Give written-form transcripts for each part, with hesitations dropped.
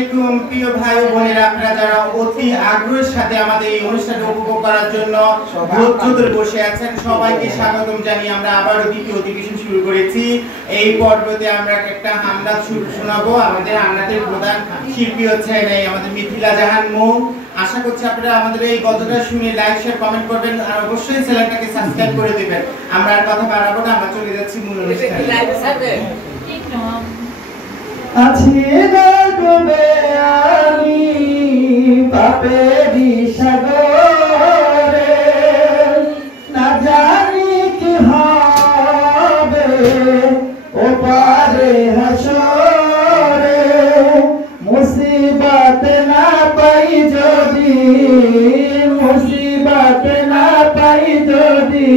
আলাইকুম প্রিয় ভাই ও বোনেরা, আপনারা যারা অতি আগ্রহের সাথে আমাদের এই অনুষ্ঠানটি উপভোগ করার জন্য ধৈর্য ধরে বসে আছেন, সবাইকে স্বাগতম জানিয়ে আমরা আবারও দ্বিতীয় অধিবেশন শুরু করেছি। এই পর্বতে আমরা একটা হামনাত শোনাবো। আমাদের হামনাতের প্রধান শিল্পী হচ্ছেন আমাদের মিথিলা জাহান মৌ। আশা করছি আপনারা আমাদের এই গল্পটা শুনে লাইক শেয়ার কমেন্ট করবেন আর অবশ্যই চ্যানেলটাকে সাবস্ক্রাইব করে দিবেন। আমরা আর কথা বাড়াবো না, আমরা চলে যাচ্ছি মূল অনুষ্ঠানে। আছি ডুবে আমি পাপেরই সাগরে, না জানি কি হবে ওপারে হাসরে। মুসিবত না পাই যদি, মুসিবত না পাই যদি,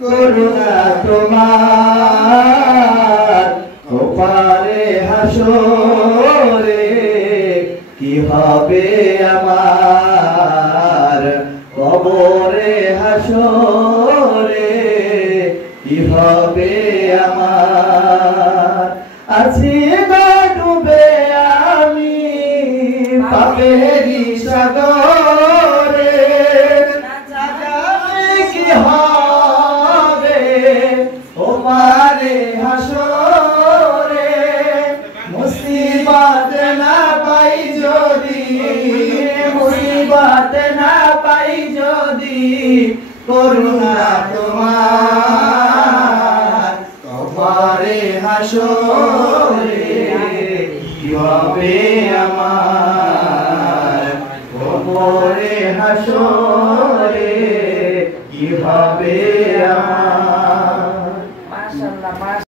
করুণা তোমার ওপারে হাসরে। কি হবে আমার কবরে হাসরে, কি হবে আমার। আছি না ডুবে আমি পাপেরই সাগরে, জানি কি হবে ওপারে হাসরে। মুসিবত না পাই যদি, মুসিবত না পাই যদি, করুণা তোমার ওপারে হাসরে। কি হবে আমার ওপারে হাসরে, কি হবে আমার।